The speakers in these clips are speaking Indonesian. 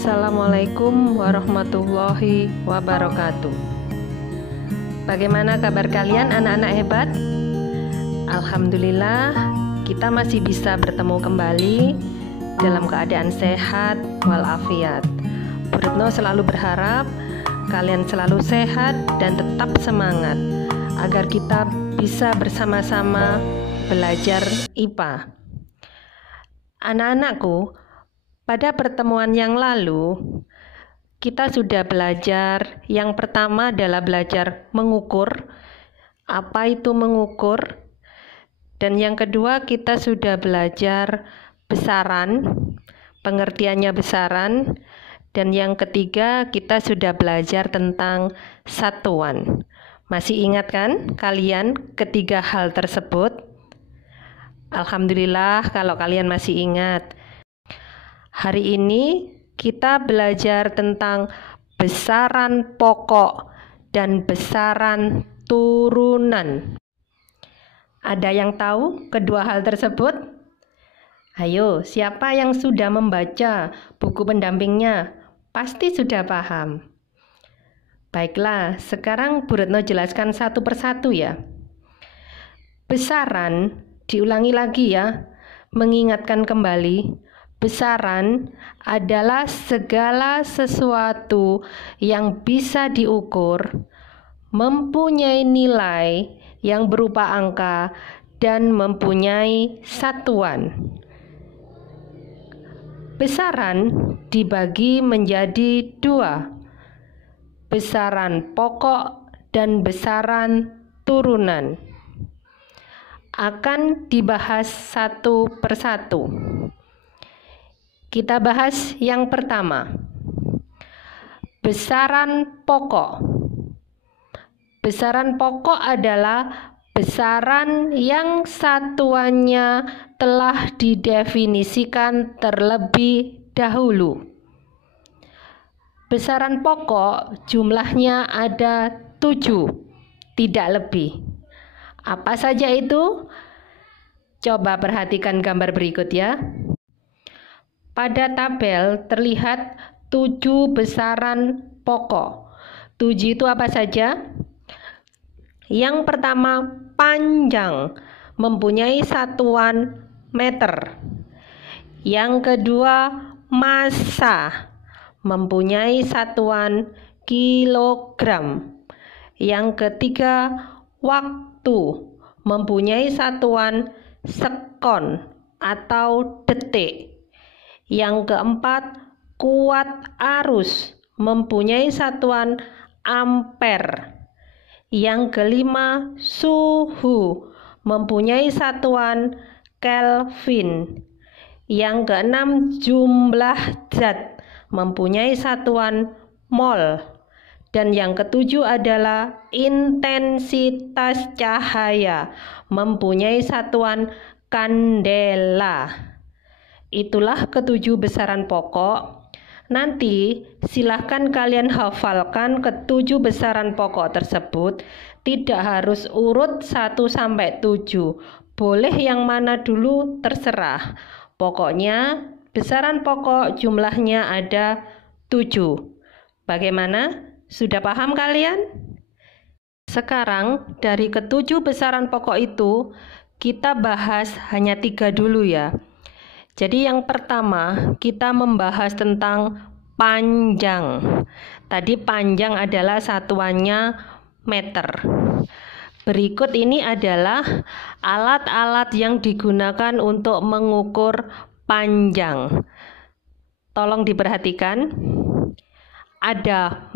Assalamualaikum warahmatullahi wabarakatuh. Bagaimana kabar kalian anak-anak hebat? Alhamdulillah, kita masih bisa bertemu kembali dalam keadaan sehat walafiat. Bu Retno selalu berharap kalian selalu sehat dan tetap semangat agar kita bisa bersama-sama belajar IPA. Anak-anakku, pada pertemuan yang lalu, kita sudah belajar. Yang pertama adalah belajar mengukur. Apa itu mengukur? Dan yang kedua, kita sudah belajar besaran, pengertiannya besaran. Dan yang ketiga, kita sudah belajar tentang satuan. Masih ingat kan kalian ketiga hal tersebut? Alhamdulillah kalau kalian masih ingat. Hari ini kita belajar tentang besaran pokok dan besaran turunan. Ada yang tahu kedua hal tersebut? Ayo, siapa yang sudah membaca buku pendampingnya? Pasti sudah paham. Baiklah, sekarang Bu Retno jelaskan satu persatu ya. Besaran, diulangi lagi ya, mengingatkan kembali. Besaran adalah segala sesuatu yang bisa diukur, mempunyai nilai yang berupa angka, dan mempunyai satuan. Besaran dibagi menjadi dua, besaran pokok dan besaran turunan. Akan dibahas satu persatu. Kita bahas yang pertama, besaran pokok. Besaran pokok adalah besaran yang satuannya telah didefinisikan terlebih dahulu. Besaran pokok jumlahnya ada 7, tidak lebih. Apa saja itu? Coba perhatikan gambar berikut ya. Pada tabel terlihat 7 besaran pokok. 7 itu apa saja? Yang pertama, panjang, mempunyai satuan meter. Yang kedua, massa, mempunyai satuan kilogram. Yang ketiga, waktu, mempunyai satuan sekon atau detik. Yang keempat, kuat arus, mempunyai satuan ampere. Yang kelima, suhu, mempunyai satuan Kelvin. Yang keenam, jumlah zat, mempunyai satuan mol. Dan yang ketujuh adalah intensitas cahaya, mempunyai satuan kandela. Itulah ketujuh besaran pokok. Nanti silahkan kalian hafalkan ketujuh besaran pokok tersebut. Tidak harus urut 1 sampai 7. Boleh yang mana dulu terserah. Pokoknya besaran pokok jumlahnya ada 7. Bagaimana? Sudah paham kalian? Sekarang dari ketujuh besaran pokok itu kita bahas hanya 3 dulu ya. Jadi yang pertama kita membahas tentang panjang. Tadi panjang adalah satuannya meter. Berikut ini adalah alat-alat yang digunakan untuk mengukur panjang. Tolong diperhatikan. Ada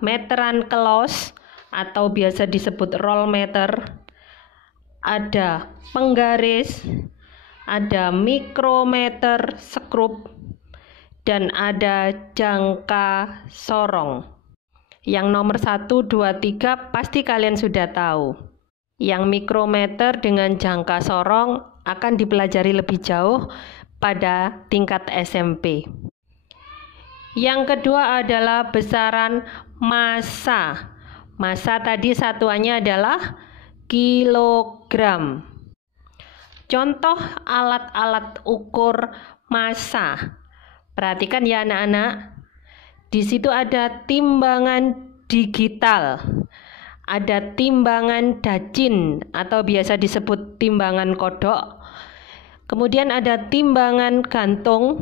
meteran kelos atau biasa disebut roll meter. Ada penggaris, ada mikrometer skrup, dan ada jangka sorong. Yang nomor 1, 2, 3 pasti kalian sudah tahu. Yang mikrometer dengan jangka sorong akan dipelajari lebih jauh pada tingkat SMP. Yang kedua adalah besaran massa. Massa tadi satuannya adalah kilogram. Contoh alat-alat ukur massa. Perhatikan ya anak-anak. Di situ ada timbangan digital, ada timbangan dacin atau biasa disebut timbangan kodok, kemudian ada timbangan gantung,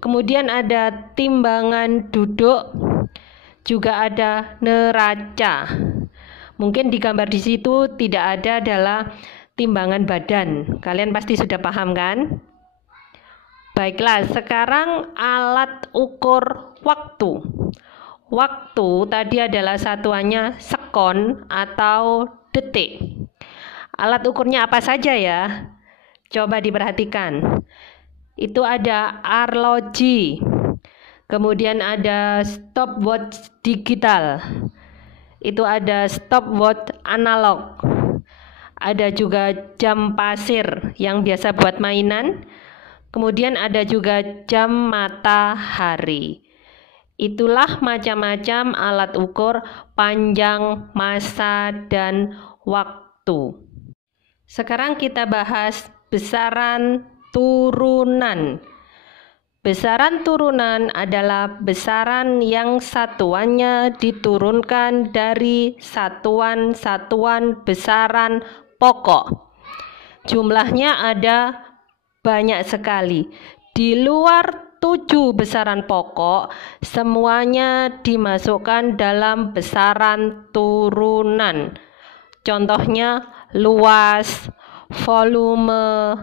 kemudian ada timbangan duduk, juga ada neraca. Mungkin di gambar di situ tidak ada adalah timbangan badan. Kalian pasti sudah paham kan? Baiklah, sekarang alat ukur waktu. Waktu tadi adalah satuannya sekon atau detik. Alat ukurnya apa saja ya? Coba diperhatikan. Itu ada arloji, kemudian ada stopwatch digital, itu ada stopwatch analog, ada juga jam pasir yang biasa buat mainan, kemudian ada juga jam matahari. Itulah macam-macam alat ukur panjang, masa, dan waktu. Sekarang kita bahas besaran turunan. Besaran turunan adalah besaran yang satuannya diturunkan dari satuan-satuan besaran pokok. Jumlahnya ada banyak sekali. Di luar 7 besaran pokok, semuanya dimasukkan dalam besaran turunan. Contohnya luas, volume,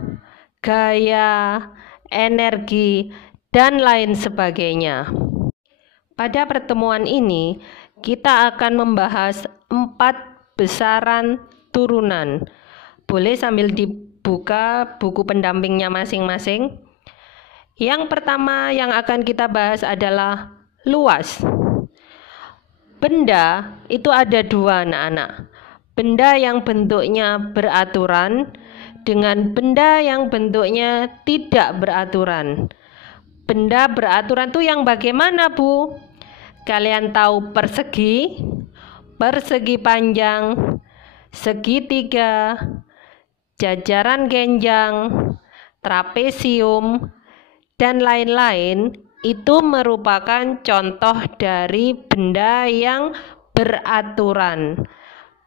gaya, energi, dan lain sebagainya. Pada pertemuan ini, kita akan membahas 4 besaran turunan. Boleh sambil dibuka buku pendampingnya masing-masing. Yang pertama yang akan kita bahas adalah luas. Benda itu ada 2 anak-anak. Benda yang bentuknya beraturan dengan benda yang bentuknya tidak beraturan. Benda beraturan itu yang bagaimana, Bu? Kalian tahu persegi, persegi panjang, segitiga, jajaran genjang, trapesium, dan lain-lain. Itu merupakan contoh dari benda yang beraturan.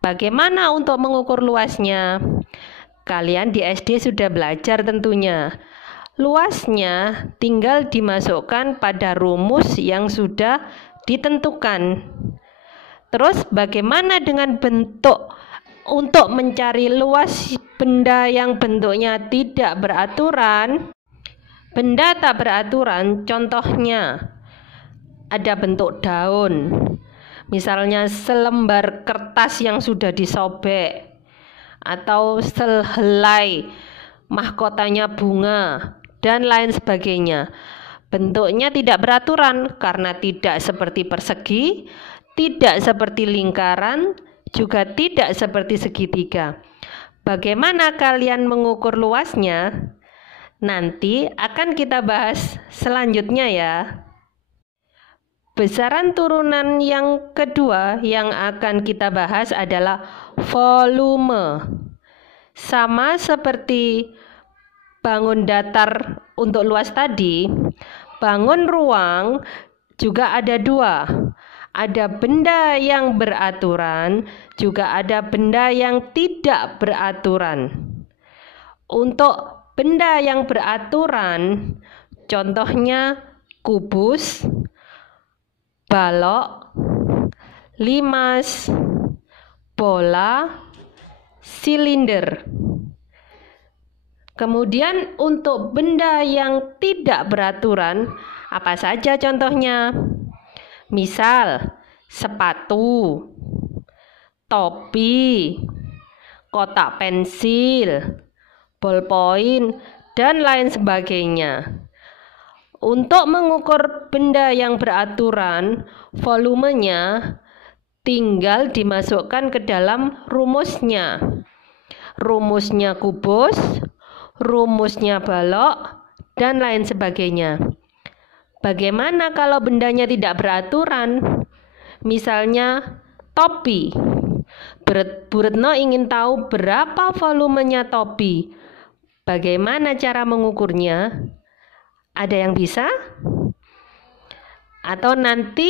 Bagaimana untuk mengukur luasnya? Kalian di SD sudah belajar tentunya. Luasnya tinggal dimasukkan pada rumus yang sudah ditentukan. Terus bagaimana dengan bentuk? Untuk mencari luas benda yang bentuknya tidak beraturan, benda tak beraturan contohnya ada bentuk daun. Misalnya selembar kertas yang sudah disobek, atau sehelai mahkotanya bunga, dan lain sebagainya. Bentuknya tidak beraturan karena tidak seperti persegi, tidak seperti lingkaran, juga tidak seperti segitiga. Bagaimana kalian mengukur luasnya? Nanti akan kita bahas selanjutnya ya. Besaran turunan yang kedua yang akan kita bahas adalah volume. Sama seperti bangun datar untuk luas tadi, bangun ruang juga ada 2. Ada benda yang beraturan, juga ada benda yang tidak beraturan. Untuk benda yang beraturan, contohnya kubus, balok, limas, bola, silinder. Kemudian untuk benda yang tidak beraturan, apa saja contohnya? Misal, sepatu, topi, kotak pensil, bolpoin, dan lain sebagainya. Untuk mengukur benda yang beraturan, volumenya tinggal dimasukkan ke dalam rumusnya. Rumusnya kubus, rumusnya balok, dan lain sebagainya. Bagaimana kalau bendanya tidak beraturan? Misalnya topi. Bu Retno ingin tahu berapa volumenya topi. Bagaimana cara mengukurnya? Ada yang bisa? Atau nanti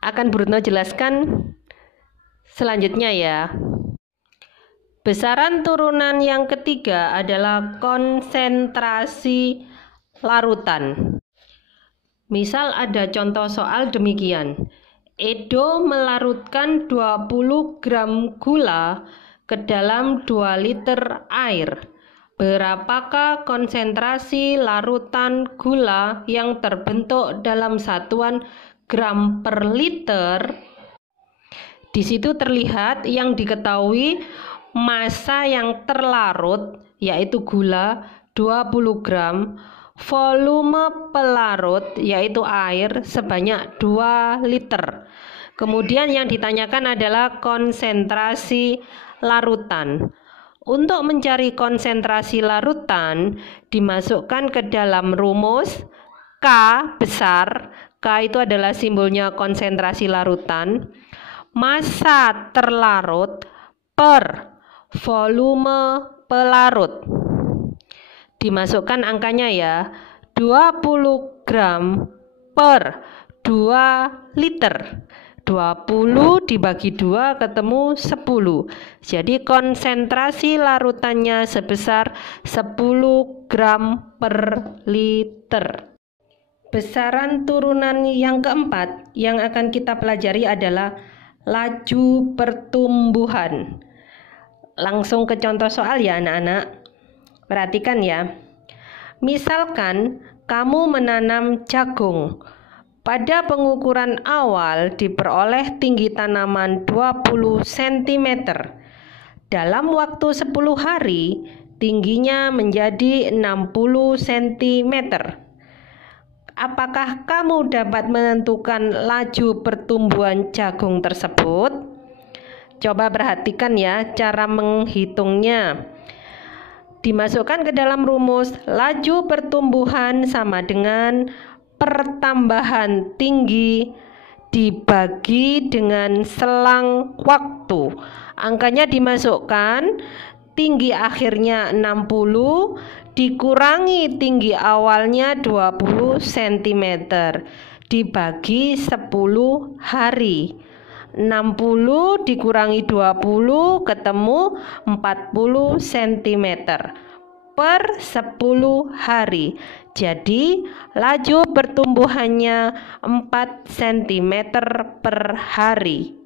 akan Bu Retno jelaskan selanjutnya ya. Besaran turunan yang ketiga adalah konsentrasi larutan. Misal ada contoh soal demikian. Edo melarutkan 20 gram gula ke dalam 2 liter air. Berapakah konsentrasi larutan gula yang terbentuk dalam satuan gram per liter? Di situ terlihat yang diketahui massa yang terlarut yaitu gula 20 gram, volume pelarut yaitu air sebanyak 2 liter. Kemudian yang ditanyakan adalah konsentrasi larutan. Untuk mencari konsentrasi larutan, dimasukkan ke dalam rumus K besar. K itu adalah simbolnya konsentrasi larutan. Massa terlarut per volume pelarut. Dimasukkan angkanya ya, 20 gram per 2 liter. 20 dibagi 2 ketemu 10. Jadi konsentrasi larutannya sebesar 10 gram per liter. Besaran turunan yang keempat yang akan kita pelajari adalah laju pertumbuhan. Langsung ke contoh soal ya anak-anak. Perhatikan ya. Misalkan kamu menanam jagung. Pada pengukuran awal diperoleh tinggi tanaman 20 cm. Dalam waktu 10 hari, tingginya menjadi 60 cm. Apakah kamu dapat menentukan laju pertumbuhan jagung tersebut? Coba perhatikan ya cara menghitungnya. Dimasukkan ke dalam rumus laju pertumbuhan sama dengan pertambahan tinggi dibagi dengan selang waktu. Angkanya dimasukkan, tinggi akhirnya 60 dikurangi tinggi awalnya 20 cm dibagi 10 hari. 60 dikurangi 20 ketemu 40 cm per 10 hari. Jadi laju pertumbuhannya 4 cm per hari.